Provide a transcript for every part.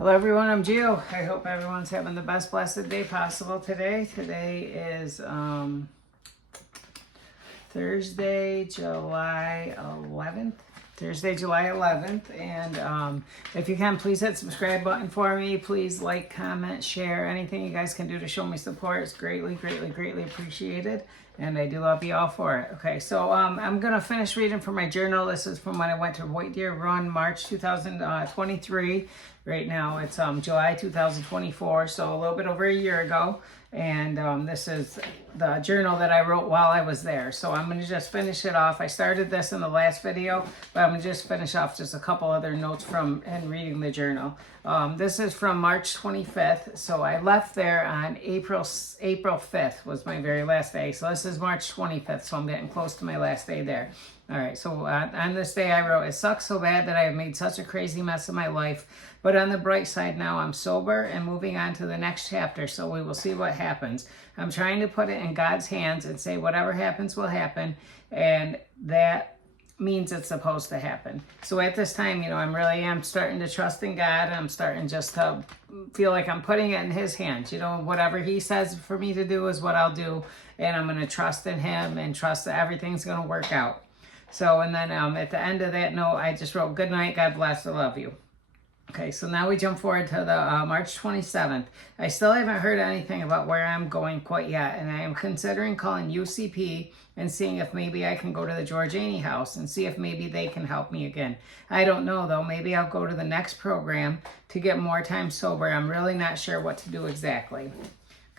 Hello everyone, I'm Gio. I hope everyone's having the best blessed day possible today. Today is Thursday, July 11th. And if you can, please hit the subscribe button for me. Please like, comment, share, anything you guys can do to show me support. It's greatly appreciated. And I do love you all for it. Okay, so I'm going to finish reading from my journal. This is from when I went to White Deer Run, March 2023. Right now it's July 2024, so a little bit over a year ago. And this is the journal that I wrote while I was there. So I'm going to just finish it off. I started this in the last video, but I'm going to just finish off just a couple other notes from and reading the journal. This is from March 25th. So I left there on April 5th was my very last day. So this is March 25th. So I'm getting close to my last day there. All right, so on this day I wrote, "It sucks so bad that I have made such a crazy mess of my life, but on the bright side now I'm sober and moving on to the next chapter, so we will see what happens. I'm trying to put it in God's hands and say whatever happens will happen, and that means it's supposed to happen." So at this time, I am starting to trust in God. I'm starting just to feel like I'm putting it in His hands. Whatever He says for me to do is what I'll do, and I'm going to trust in Him and trust that everything's going to work out. So, and then at the end of that note, I just wrote, "Good night, God bless, I love you." Okay, so now we jump forward to the March 27th. I still haven't heard anything about where I'm going quite yet, and I am considering calling UCP and seeing if maybe I can go to the George Aney house and see if maybe they can help me again. I don't know, though. Maybe I'll go to the next program to get more time sober. I'm really not sure what to do exactly.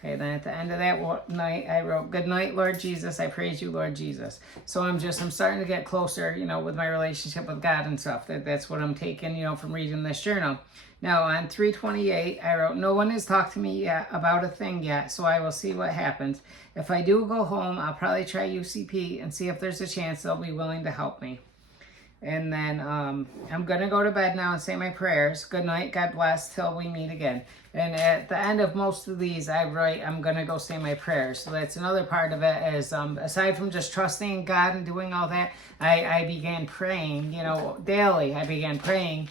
Okay, then at the end of that night, I wrote, "Good night, Lord Jesus. I praise you, Lord Jesus." So I'm starting to get closer, with my relationship with God and stuff. That's what I'm taking, from reading this journal. Now on 3/28, I wrote, "No one has talked to me yet about a thing yet, so I will see what happens. If I do go home, I'll probably try UCP and see if there's a chance they'll be willing to help me." And then I'm going to go to bed now and say my prayers. Good night, God bless, till we meet again. And at the end of most of these, I write, I'm going to go say my prayers. So that's another part of it is, aside from just trusting in God and doing all that, I began praying, daily. I began praying,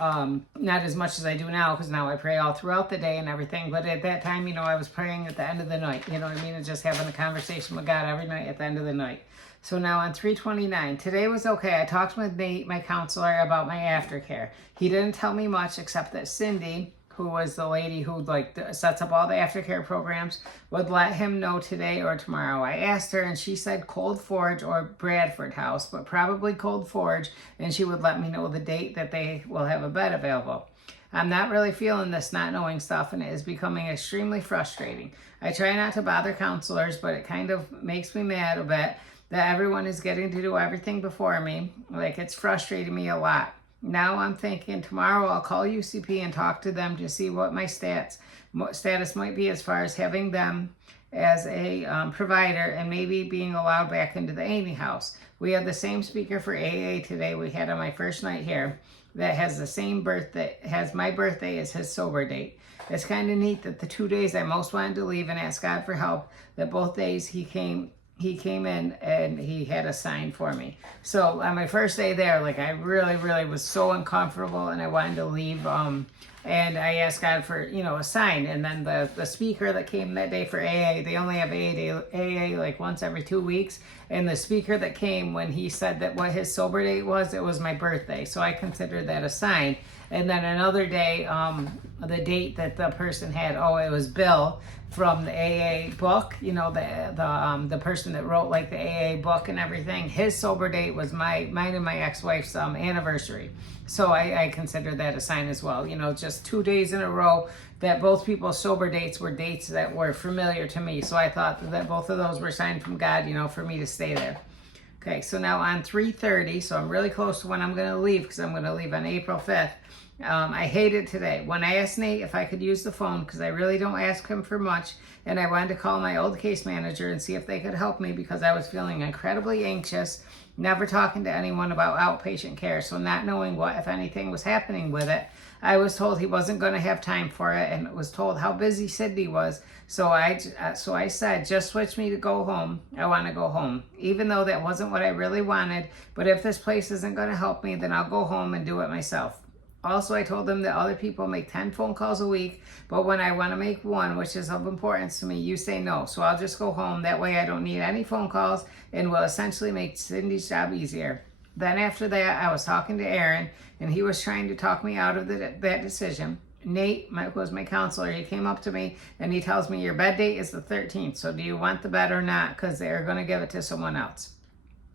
not as much as I do now, because now I pray all throughout the day and everything. But at that time, I was praying at the end of the night, and just having a conversation with God every night at the end of the night. So now on 3/29, today was okay. I talked with Nate, my counselor, about my aftercare. He didn't tell me much except that Cindy, who was the lady who sets up all the aftercare programs, would let him know today or tomorrow. I asked her and she said Cold Forge or Bradford House, but probably Cold Forge, and she would let me know the date that they will have a bed available. I'm not really feeling this not knowing stuff, and it is becoming extremely frustrating. I try not to bother counselors, but it kind of makes me mad a bit that everyone is getting to do everything before me. It's frustrating me a lot. Now I'm thinking tomorrow I'll call UCP and talk to them to see what my status might be as far as having them as a provider and maybe being allowed back into the Aney house. We had the same speaker for AA today we had on my first night here that has the same birthday, has my birthday as his sober date. It's kind of neat that the 2 days I most wanted to leave and ask God for help, that both days he came in and he had a sign for me. So on my first day there, I really was so uncomfortable and I wanted to leave. And I asked God for, a sign. And then the speaker that came that day for AA, they only have AA once every 2 weeks. And the speaker that came, when he said that what his sober date was, it was my birthday. So I considered that a sign. And then another day, the date that the person had, it was Bill from the AA book, the person that wrote the AA book and everything. His sober date was mine and my ex-wife's anniversary. So I consider that a sign as well. Just 2 days in a row that both people's sober dates were dates that were familiar to me. So I thought that both of those were signed from God, for me to stay there. Okay, so now on 3/30, so I'm really close to when I'm going to leave, because I'm going to leave on April 5th. I hate it today. When I asked Nate if I could use the phone, because I really don't ask him for much, and I wanted to call my old case manager and see if they could help me because I was feeling incredibly anxious, never talking to anyone about outpatient care, so not knowing what, if anything, was happening with it. I was told he wasn't going to have time for it, and was told how busy Sydney was. So I said, just switch me to go home. I want to go home, even though that wasn't what I really wanted. But if this place isn't going to help me, then I'll go home and do it myself. Also, I told him that other people make 10 phone calls a week, but when I want to make one, which is of importance to me, you say no. So I'll just go home. That way I don't need any phone calls and will essentially make Cindy's job easier. Then after that, I was talking to Aaron, and he was trying to talk me out of that decision. Nate was my counselor. He came up to me and he tells me, your bed date is the 13th. So do you want the bed or not? Because they're going to give it to someone else.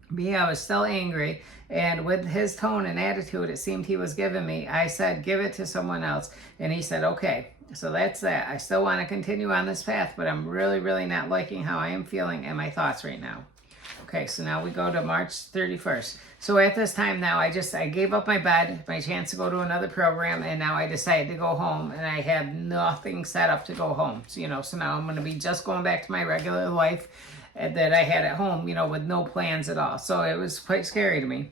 Me, I was still angry, and with his tone and attitude it seemed he was giving me, I said, give it to someone else. And he said, okay. So that's that. I still want to continue on this path, but I'm really, really not liking how I am feeling and my thoughts right now. Okay, so now we go to March 31st. So at this time now, I gave up my bed, my chance to go to another program, and now I decided to go home, and I have nothing set up to go home. So, so now I'm going to be just going back to my regular life that I had at home, with no plans at all. So it was quite scary to me.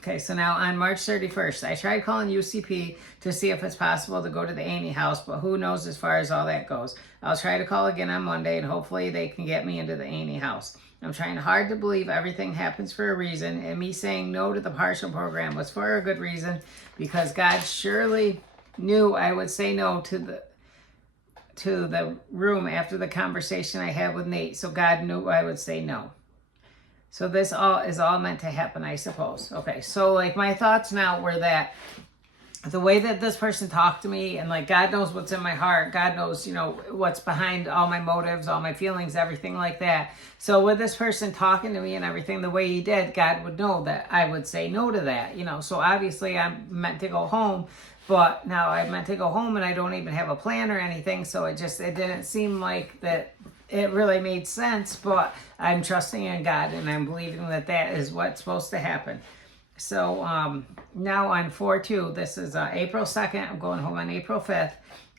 Okay, so now on March 31st, I tried calling UCP to see if it's possible to go to the Annie house, but who knows as far as all that goes. I'll try to call again on Monday, and hopefully they can get me into the Annie house. I'm trying hard to believe everything happens for a reason, and me saying no to the partial program was for a good reason, because God surely knew I would say no to the room after the conversation I had with Nate. So God knew I would say no. So this is all meant to happen, I suppose. Okay, so like my thoughts now were that the way that this person talked to me, and like God knows what's in my heart, God knows, what's behind all my motives, all my feelings, everything like that. So with this person talking to me and everything the way he did, God would know that I would say no to that, So obviously I'm meant to go home, but now I'm meant to go home and I don't even have a plan or anything. So it didn't seem like that it really made sense, but I'm trusting in God and I'm believing that is what's supposed to happen. So now on 4/2, this is April 2nd. I'm going home on April 5th.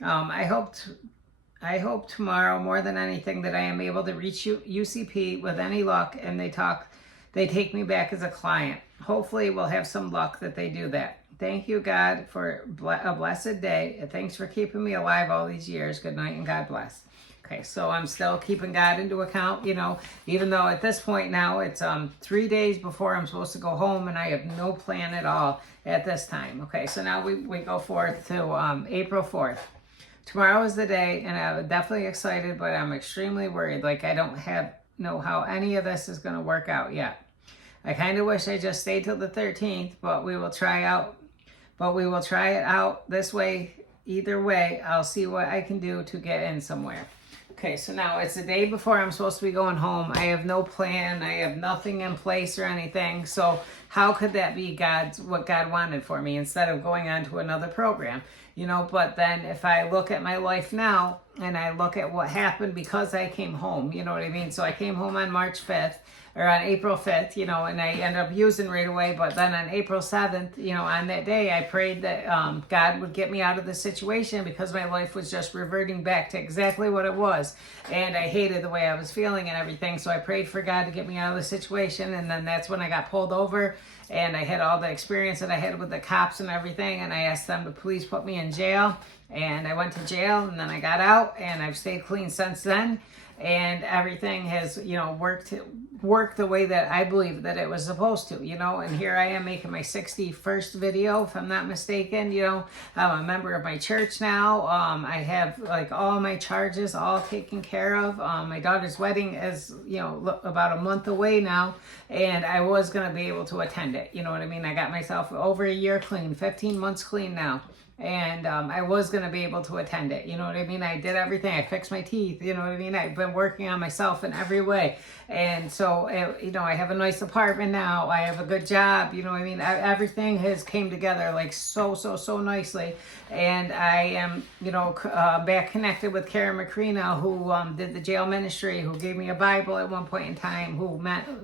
I hope tomorrow more than anything that I am able to reach UCP with any luck, and they take me back as a client. Hopefully we'll have some luck that they do that. Thank you, God, for a blessed day. And thanks for keeping me alive all these years. Good night and God bless. Okay, so I'm still keeping God into account, even though at this point now it's 3 days before I'm supposed to go home, and I have no plan at all at this time. Okay, so now we go forth to April 4th. Tomorrow is the day, and I'm definitely excited, but I'm extremely worried. Like I don't know how any of this is going to work out yet. I kind of wish I just stayed till the 13th, but we will try it out this way. Either way, I'll see what I can do to get in somewhere. Okay, so now it's the day before I'm supposed to be going home. I have no plan. I have nothing in place or anything. So how could that be what God wanted for me instead of going on to another program? But then if I look at my life now and I look at what happened because I came home, you know what I mean? So I came home on March 5th or on April 5th, and I ended up using right away. But then on April 7th, on that day, I prayed that God would get me out of the situation because my life was just reverting back to exactly what it was. And I hated the way I was feeling and everything. So I prayed for God to get me out of the situation. And then that's when I got pulled over. And I had all the experience that I had with the cops and everything. And I asked them to please put me in jail. And I went to jail, and then I got out, and I've stayed clean since then. And everything has, worked the way that I believe that it was supposed to, and here I am making my 61st video, if I'm not mistaken. I'm a member of my church now. I have like all my charges all taken care of. My daughter's wedding is, about a month away now, and I was going to be able to attend it. You know what I mean? I got myself over a year clean, 15 months clean now. And I was going to be able to attend it. You know what I mean? I did everything. I fixed my teeth. You know what I mean? I've been working on myself in every way. And so, I have a nice apartment now. I have a good job. You know what I mean? Everything has came together like so nicely. And I am, back connected with Karen McCree now, who did the jail ministry, who gave me a Bible at one point in time,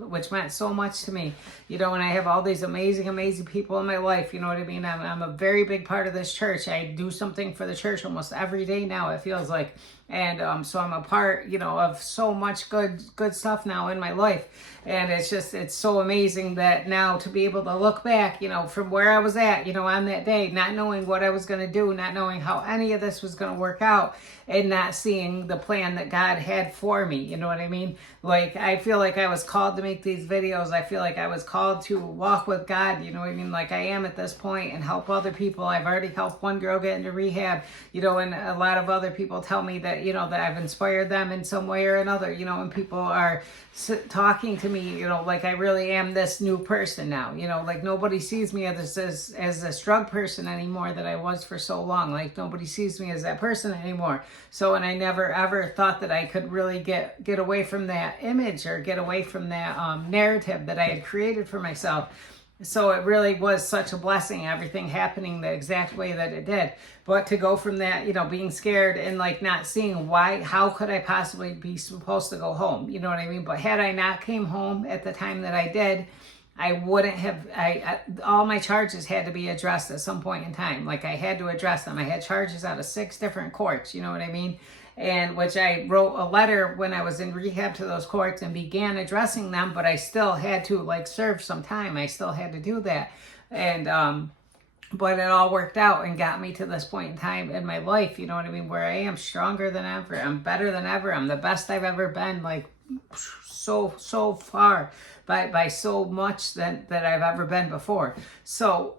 which meant so much to me. And I have all these amazing people in my life. You know what I mean? I'm a very big part of this church. church. I do something for the church almost every day now, it feels like. And so I'm a part, of so much good stuff now in my life. And it's so amazing that now to be able to look back, from where I was at, on that day, not knowing what I was going to do, not knowing how any of this was going to work out, and not seeing the plan that God had for me. You know what I mean? Like, I feel like I was called to make these videos. I feel like I was called to walk with God, you know what I mean? Like I am at this point, and help other people. I've already helped one girl get into rehab, and a lot of other people tell me that, that I've inspired them in some way or another, and people are talking to me, like I really am this new person now, like nobody sees me as this drug person anymore that I was for so long. Like nobody sees me as that person anymore. So, and I never ever thought that I could really get away from that image or get away from that narrative that I had created for myself. So it really was such a blessing, everything happening the exact way that it did. But to go from that, being scared and like not seeing how could I possibly be supposed to go home? You know what I mean? But had I not came home at the time that I did, I wouldn't have, all my charges had to be addressed at some point in time. Like I had to address them. I had charges out of 6 different courts, you know what I mean? And which I wrote a letter when I was in rehab to those courts and began addressing them, but I still had to like serve some time. I still had to do that. And, but it all worked out and got me to this point in time in my life, you know what I mean? Where I am stronger than ever. I'm better than ever. I'm the best I've ever been, like so far by so much that I've ever been before. So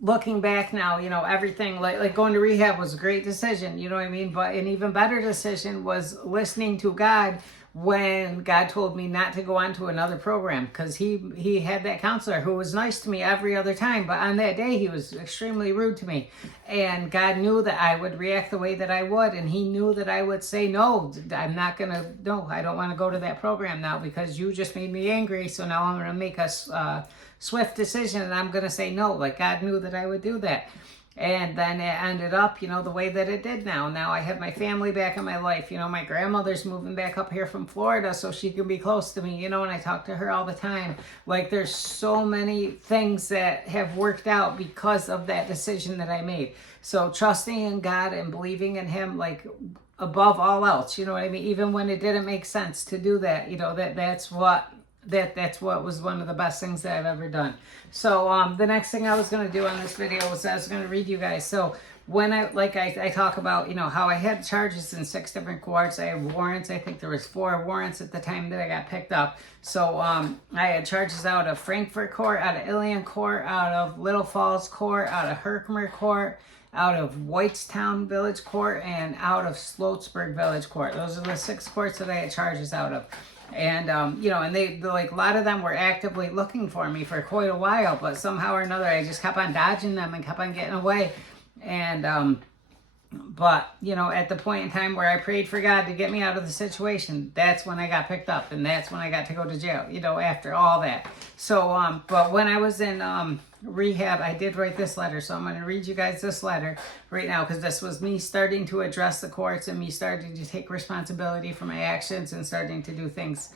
looking back now, everything like going to rehab was a great decision, you know what I mean? But an even better decision was listening to God when God told me not to go on to another program, because he had that counselor who was nice to me every other time, but on that day he was extremely rude to me. And God knew that I would react the way that I would, and he knew that I would say, no, I don't want to go to that program now because you just made me angry, so now I'm going to make a swift decision and I'm going to say no. Like God knew that I would do that. And then it ended up, the way that it did now. Now I have my family back in my life. My grandmother's moving back up here from Florida so she can be close to me, and I talk to her all the time. Like there's so many things that have worked out because of that decision that I made. So trusting in God and believing in him, like above all else, you know what I mean? Even when it didn't make sense to do that, that's what was one of the best things that I've ever done. So the next thing I was going to do on this video was I was going to read you guys. So when I talk about, how I had charges in 6 different courts. I had warrants. I think there was 4 warrants at the time that I got picked up. So I had charges out of Frankfurt Court, out of Ilion Court, out of Little Falls Court, out of Herkimer Court, out of Whitestown Village Court, and out of Sloatsburg Village Court. Those are the 6 courts that I had charges out of. And, and they like a lot of them were actively looking for me for quite a while, but somehow or another, I just kept on dodging them and kept on getting away. And, but, at the point in time where I prayed for God to get me out of the situation, that's when I got picked up, and that's when I got to go to jail, after all that. So, but when I was in, rehab, I did write this letter, so I'm going to read you guys this letter right now, because this was me starting to address the courts and me starting to take responsibility for my actions and starting to do things,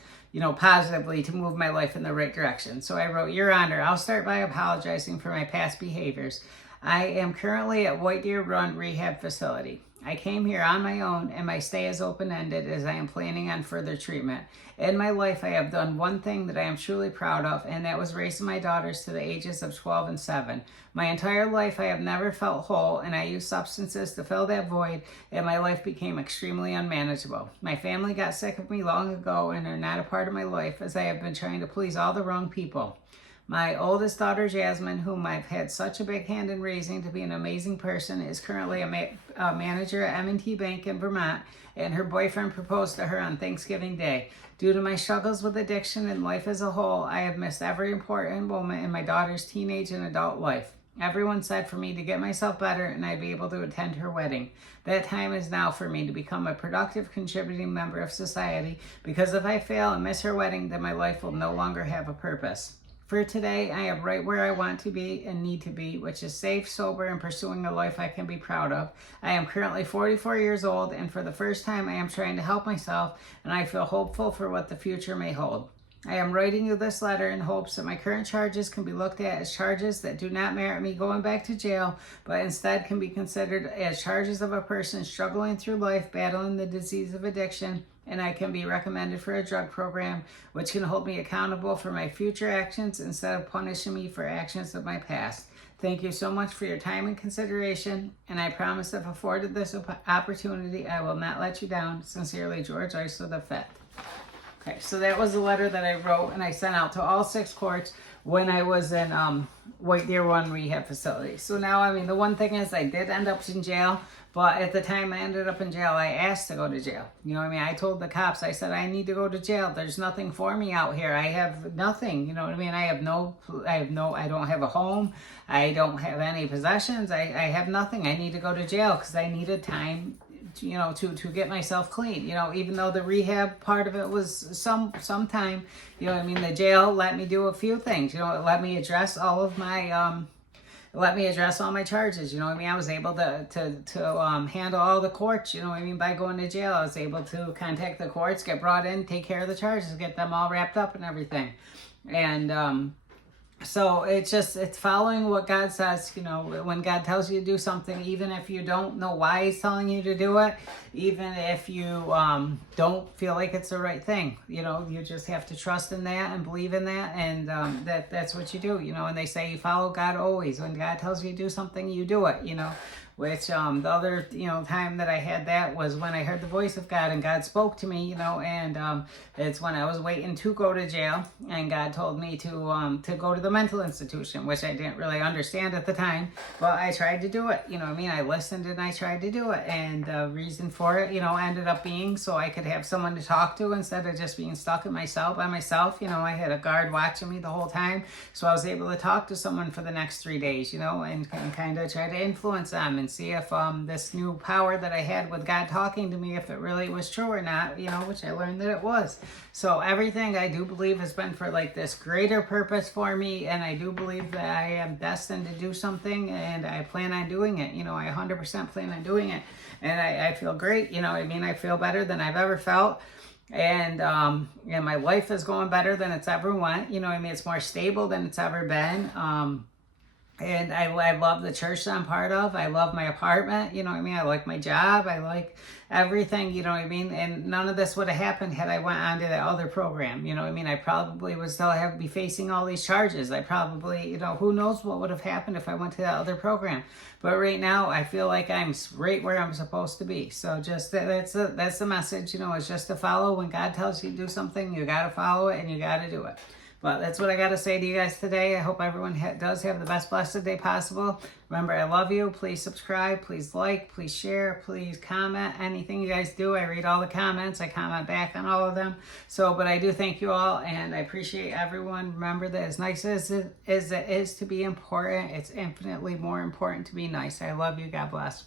positively to move my life in the right direction. So I wrote, Your Honor, I'll start by apologizing for my past behaviors. I am currently at White Deer Run Rehab Facility. I came here on my own, and my stay is open-ended as I am planning on further treatment. In my life, I have done one thing that I am truly proud of, and that was raising my daughters to the ages of 12 and 7. My entire life, I have never felt whole, and I used substances to fill that void, and my life became extremely unmanageable. My family got sick of me long ago and are not a part of my life, as I have been trying to please all the wrong people. My oldest daughter, Jasmine, whom I've had such a big hand in raising to be an amazing person, is currently a manager at M&T Bank in Vermont, and her boyfriend proposed to her on Thanksgiving Day. Due to my struggles with addiction and life as a whole, I have missed every important moment in my daughter's teenage and adult life. Everyone said for me to get myself better and I'd be able to attend her wedding. That time is now for me to become a productive, contributing member of society, because if I fail and miss her wedding, then my life will no longer have a purpose. For today, I am right where I want to be and need to be, which is safe, sober, and pursuing a life I can be proud of. I am currently 44 years old, and for the first time, I am trying to help myself, and I feel hopeful for what the future may hold. I am writing you this letter in hopes that my current charges can be looked at as charges that do not merit me going back to jail, but instead can be considered as charges of a person struggling through life, battling the disease of addiction, and I can be recommended for a drug program, which can hold me accountable for my future actions instead of punishing me for actions of my past. Thank you so much for your time and consideration, and I promise if afforded this opportunity, I will not let you down. Sincerely, George Eisler V. Okay, so that was the letter that I wrote and I sent out to all 6 courts when I was in White Deer One rehab facility. So now, I mean, the one thing is I did end up in jail, but at the time I ended up in jail, I asked to go to jail. You know what I mean? I told the cops, I said, I need to go to jail. There's nothing for me out here. I have nothing. You know what I mean? I don't have a home. I don't have any possessions. I have nothing. I need to go to jail because I needed time, you know, to get myself clean. You know, even though the rehab part of it was some time, you know what I mean, the jail let me do a few things. You know, it let me address all of my let me address all my charges. You know what I mean? I was able to handle all the courts, you know what I mean, by going to jail. I was able to contact the courts, get brought in, take care of the charges, get them all wrapped up and everything. And so it's following what God says. You know, when God tells you to do something, even if you don't know why he's telling you to do it, even if you don't feel like it's the right thing, you know, you just have to trust in that and believe in that, and that's what you do, you know. And they say you follow God always. When God tells you to do something, you do it, you know. Which the other, you know, time that I had that was when I heard the voice of God and God spoke to me, you know, and it's when I was waiting to go to jail, and God told me to go to the mental institution, which I didn't really understand at the time, but I tried to do it, you know what I mean? I listened and I tried to do it, and the reason for it, you know, ended up being so I could have someone to talk to instead of just being stuck in by myself. You know, I had a guard watching me the whole time, so I was able to talk to someone for the next 3 days, you know, and kind of try to influence them and see if this new power that I had with God talking to me, if it really was true or not, you know, which I learned that it was. So everything I do believe has been for like this greater purpose for me, and I do believe that I am destined to do something, and I plan on doing it. You know, I 100% plan on doing it, and I feel great. You know what I mean? I feel better than I've ever felt. And my life is going better than it's ever went. You know what I mean? It's more stable than it's ever been. And I love the church that I'm part of. I love my apartment, you know what I mean? I like my job. I like everything, you know what I mean? And none of this would have happened had I went on to that other program, you know what I mean? I probably would still be facing all these charges. I probably, you know, who knows what would have happened if I went to that other program. But right now, I feel like I'm right where I'm supposed to be. So just that's the message, you know, it's just to follow. When God tells you to do something, you got to follow it and you got to do it. But that's what I got to say to you guys today. I hope everyone does have the best blessed day possible. Remember, I love you. Please subscribe. Please like. Please share. Please comment. Anything you guys do, I read all the comments. I comment back on all of them. So, but I do thank you all, and I appreciate everyone. Remember that as nice as it is to be important, it's infinitely more important to be nice. I love you. God bless.